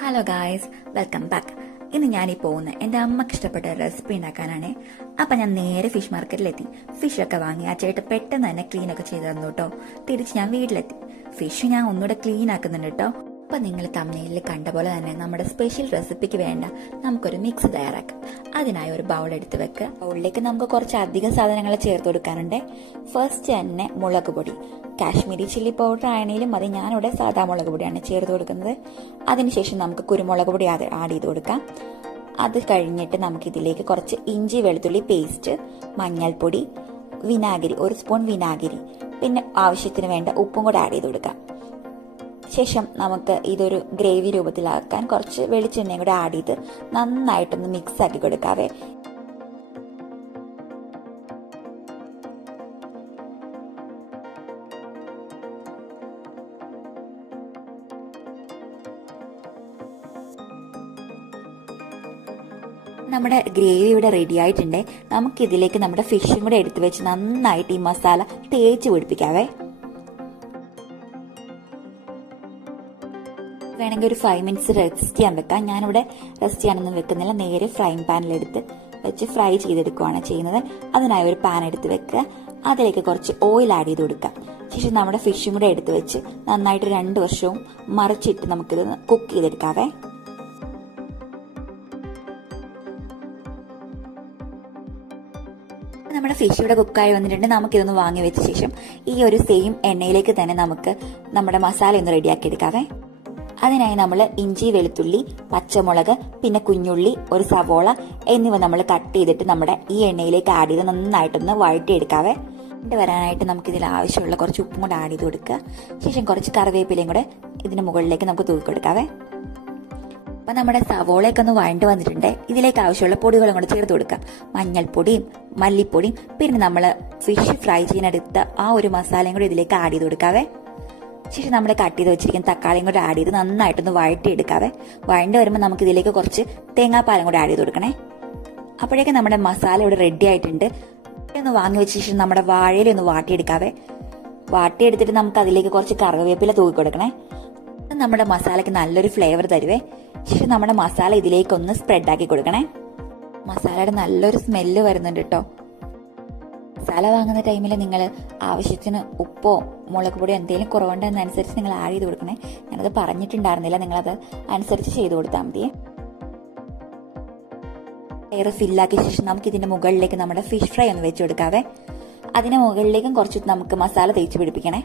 Hello guys, welcome back. ഇന്ന് ഞാനീ പോകുന്ന എൻ്റെ അമ്മക്ക് ഇഷ്ടപ്പെട്ട റെസിപ്പി ഉണ്ടാക്കാനാണ്. അപ്പം ഞാൻ നേരെ ഫിഷ് മാർക്കറ്റിലെത്തി. ഫിഷൊക്കെ വാങ്ങി ആ ചേട്ടൻ പെട്ടെന്ന് തന്നെ ക്ലീൻ ഒക്കെ ചെയ്ത് തന്നു കേട്ടോ. തിരിച്ച് ഞാൻ വീട്ടിലെത്തി. ഫിഷ് ഞാൻ ഒന്നുകൂടെ ക്ലീൻ ആക്കുന്നുണ്ട് കേട്ടോ. അപ്പം നിങ്ങൾ തമിഴിൽ കണ്ട പോലെ തന്നെ നമ്മുടെ സ്പെഷ്യൽ റെസിപ്പിക്ക് വേണ്ട നമുക്കൊരു മിക്സ് തയ്യാറാക്കാം. അതിനായി ഒരു ബൗൾ എടുത്ത് വെക്കുക. ബൗളിലേക്ക് നമുക്ക് കുറച്ച് അധികം സാധനങ്ങൾ ചേർത്ത് കൊടുക്കാനുണ്ട്. ഫസ്റ്റ് തന്നെ മുളക് പൊടി, കാശ്മീരി ചില്ലി പൗഡർ ആണെങ്കിലും മതി. ഞാനിവിടെ സാധാ മുളക് പൊടിയാണ് ചേർത്ത് കൊടുക്കുന്നത്. അതിനുശേഷം നമുക്ക് കുരുമുളക് പൊടി ആഡ് ചെയ്ത് കൊടുക്കാം. അത് കഴിഞ്ഞിട്ട് നമുക്ക് ഇതിലേക്ക് കുറച്ച് ഇഞ്ചി വെളുത്തുള്ളി പേസ്റ്റ്, മഞ്ഞൾപ്പൊടി, വിനാഗിരി, 1 സ്പൂൺ വിനാഗിരി, പിന്നെ ആവശ്യത്തിന് വേണ്ട ഉപ്പും കൂടെ ആഡ് ചെയ്ത് കൊടുക്കാം. ശേഷം നമുക്ക് ഇതൊരു ഗ്രേവി രൂപത്തിലാക്കാൻ കുറച്ച് വെളിച്ചെണ്ണയും കൂടെ ആഡ് ചെയ്ത് നന്നായിട്ടൊന്ന് മിക്സ് ആക്കി കൊടുക്കാവേ. നമ്മുടെ ഗ്രേവി ഇവിടെ റെഡി ആയിട്ടുണ്ട്. നമുക്ക് ഇതിലേക്ക് നമ്മുടെ ഫിഷും കൂടെ എടുത്തു വെച്ച് നന്നായിട്ട് ഈ മസാല തേച്ച് പിടിപ്പിക്കാവേ. വേണമെങ്കിൽ ഒരു 5 മിനിറ്റ്സ് റെസ്റ്റ് ചെയ്യാൻ വെക്കാം. ഞാനിവിടെ റെസ്റ്റ് ചെയ്യാനൊന്നും വെക്കുന്നില്ല. നേരെ ഫ്രൈങ് പാനിലെടുത്ത് വെച്ച് ഫ്രൈ ചെയ്തെടുക്കുകയാണ് ചെയ്യുന്നത്. അതിനായി ഒരു പാൻ എടുത്ത് വെക്കുക. അതിലേക്ക് കുറച്ച് ഓയിൽ ആഡ് ചെയ്ത് കൊടുക്കുക. ശേഷം നമ്മുടെ ഫിഷും കൂടെ എടുത്ത് വെച്ച് നന്നായിട്ട് 2 വശവും മറിച്ചിട്ട് നമുക്കിത് കുക്ക് ചെയ്തെടുക്കാവേ. നമ്മുടെ ഫിഷ് ഇവിടെ കുക്കായി വന്നിട്ടുണ്ട്. നമുക്കിതൊന്ന് വാങ്ങി വെച്ച ശേഷം ഈ ഒരു സെയിം എണ്ണയിലേക്ക് തന്നെ നമുക്ക് നമ്മുടെ മസാല ഒന്ന് റെഡിയാക്കി എടുക്കാവേ. അതിനായി നമ്മൾ ഇഞ്ചി, വെളുത്തുള്ളി, പച്ചമുളക്, പിന്നെ കുഞ്ഞുള്ളി, ഒരു സവോള എന്നിവ നമ്മൾ കട്ട് ചെയ്തിട്ട് നമ്മുടെ ഈ എണ്ണയിലേക്ക് ആഡ് ചെയ്ത് നന്നായിട്ടൊന്ന് വഴറ്റിയെടുക്കാവേ. വരാനായിട്ട് നമുക്ക് ഇതിൽ ആവശ്യമുള്ള കുറച്ച് ഉപ്പും കൂടെ ആഡ് ചെയ്ത് കൊടുക്കുക. ശേഷം കുറച്ച് കറിവേപ്പിലയും കൂടെ ഇതിന് മുകളിലേക്ക് നമുക്ക് തൂക്കി കൊടുക്കാവേ. അപ്പൊ നമ്മുടെ സവോളയൊക്കെ ഒന്ന് വഴണ്ട് വന്നിട്ടുണ്ട്. ഇതിലേക്ക് ആവശ്യമുള്ള പൊടികളും കൂടെ ചേർത്ത് കൊടുക്കാം. മഞ്ഞൾപ്പൊടിയും മല്ലിപ്പൊടിയും പിന്നെ നമ്മൾ ഫിഷ് ഫ്രൈ ചെയ്യാനെടുത്ത ആ ഒരു മസാലയും കൂടെ ഇതിലേക്ക് ആഡ് ചെയ്ത് കൊടുക്കാവേ. ശേഷം നമ്മൾ കട്ട് ചെയ്ത് വെച്ചിരിക്കുന്ന തക്കാളിയും കൂടെ ആഡ് ചെയ്ത് നന്നായിട്ടൊന്ന് വഴറ്റിയെടുക്കാവേ. വഴണ്ട് വരുമ്പോൾ നമുക്ക് ഇതിലേക്ക് കുറച്ച് തേങ്ങാപ്പാലും കൂടെ ആഡ് ചെയ്ത് കൊടുക്കണേ. അപ്പോഴേക്കും നമ്മുടെ മസാല ഇവിടെ റെഡി ആയിട്ടുണ്ട്. ഒന്ന് വാങ്ങി വെച്ച ശേഷം നമ്മുടെ വാഴയിൽ ഒന്ന് വാട്ടിയെടുക്കാവേ. വാട്ടിയെടുത്തിട്ട് നമുക്ക് അതിലേക്ക് കുറച്ച് കറിവേപ്പില തൂക്കി കൊടുക്കണേ. നമ്മുടെ മസാലയ്ക്ക് നല്ലൊരു ഫ്ലേവർ തരുവേ. ശേഷം നമ്മുടെ മസാല ഇതിലേക്കൊന്ന് സ്പ്രെഡ് ആക്കി കൊടുക്കണേ. മസാലയുടെ നല്ലൊരു സ്മെല്ല് വരുന്നുണ്ട് കേട്ടോ. മസാല വാങ്ങുന്ന ടൈമിൽ നിങ്ങൾ ആവശ്യത്തിന് ഉപ്പോ മുളക് പൊടിയോ എന്തെങ്കിലും കുറവുണ്ടെന്നനുസരിച്ച് നിങ്ങൾ ആഡ് ചെയ്ത് കൊടുക്കണേ. ഞാനത് പറഞ്ഞിട്ടുണ്ടായിരുന്നില്ല, നിങ്ങളത് അനുസരിച്ച് ചെയ്ത് കൊടുത്താൽ മതിയേ. എയർ ഫില്ലാക്കിയ ശേഷം നമുക്ക് ഇതിന്റെ മുകളിലേക്ക് നമ്മുടെ ഫിഷ് ഫ്രൈ ഒന്ന് വെച്ച് കൊടുക്കാവേ. അതിന് മുകളിലേക്കും കുറച്ച് നമുക്ക് മസാല തേച്ച് പിടിപ്പിക്കണേ.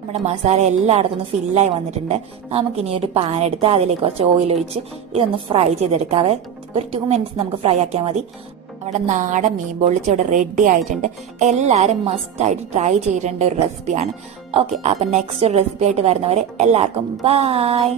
നമ്മുടെ മസാല എല്ലായിടത്തും ഫില്ലായി വന്നിട്ടുണ്ട്. നമുക്കിനി ഒരു പാൻ എടുത്ത് അതിലേക്ക് കുറച്ച് ഓയിൽ ഒഴിച്ച് ഇതൊന്ന് ഫ്രൈ ചെയ്തെടുക്കാവേ. ഒരു 2 മിനിറ്റ്സ് നമുക്ക് ഫ്രൈ ആക്കിയാൽ മതി. നമ്മുടെ നാടൻ മീൻ പൊള്ളിച്ച് ഇവിടെ റെഡി ആയിട്ടുണ്ട്. എല്ലാവരും മസ്റ്റ് ആയിട്ട് ട്രൈ ചെയ്യേണ്ട ഒരു റെസിപ്പിയാണ്. ഓക്കെ, അപ്പം നെക്സ്റ്റ് ഒരു റെസിപ്പി ആയിട്ട് വരുന്നവരെ എല്ലാവർക്കും ബൈ.